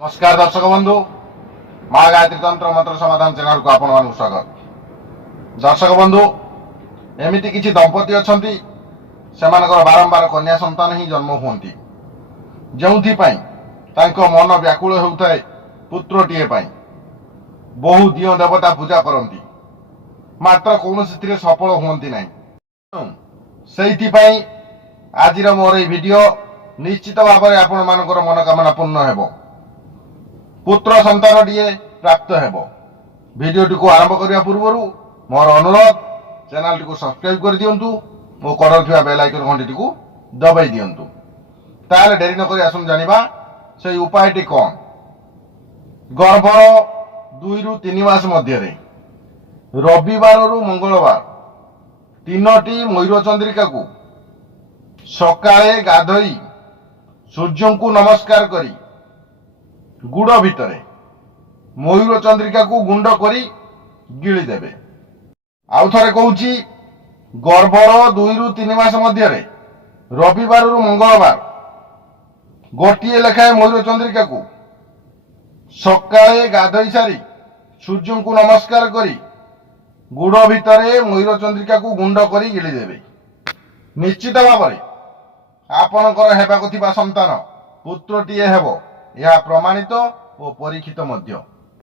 नमस्कार दर्शक बंधु माँ गायत्री तंत्र मंत्र समाधान चैनल को आपण स्वागत। दर्शक बंधु एमती किसी दंपति अच्छा से बारंबार कन्या संतान ही जन्म हुंती जो मन व्याकुल होता है पुत्रटीए बहु दिव देवता पूजा करती मात्र कौन सफल हुंती नहीं। से आज मोर वीडियो निश्चित भाव में आपण मानकर मनोकामना पूर्ण हेबो पुत्र संतान टीए प्राप्त हेबो। वीडियो टी को आरंभ करने पूर्व मोर अनुरोध चैनल टी को सब्सक्राइब कर दियंतु और कड़र थिबा बेल आइकन घंटी टी को दबाई दियंतु। ताले डेरी न करी आसुन जानिबा से उपाय टी कोन। गर्भर 2 रु 3 मास मध्य रे रविवार रु मंगलवार 3टी मयूर चंद्रिका को सकाळे गाधोई सूर्य को नमस्कार करी गुड़ भितरे मयूर चंद्रिका को गुंड करी गिली देबे। आउ थरे कहूची गर्भर 2 रु 3 मास मध्य रे रविवार रु मंगलवार गोटिए लेखाए मयूर चंद्रिका को सकाळे गाधोई सारी सूर्य को नमस्कार करी गुड़ भितरे मयूर चंद्रिका को गुंड करी गिली देबे। निश्चित भाव में आपणकर हेबाकु थिबा संतान पुत्रटीए हेबो यह प्रमाणित और परीक्षित मध्य।